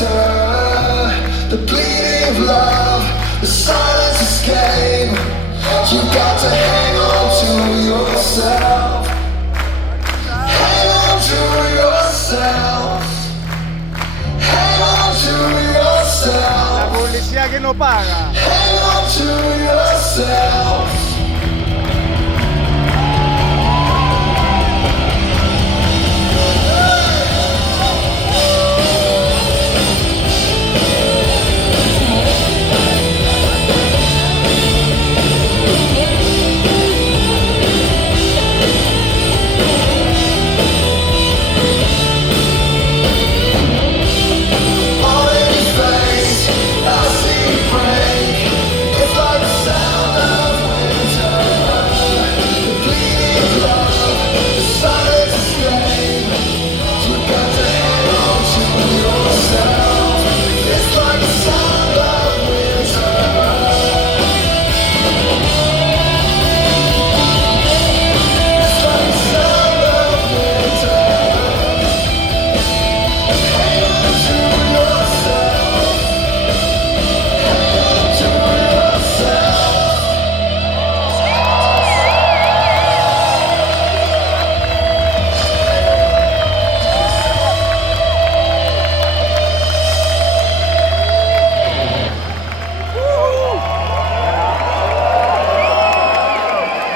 enter. The bleeding of love, the silence escape. You got to hang on to yourself. Hang on to yourself. Hang on to yourself. La publicidad que no paga. Hang on to yourself.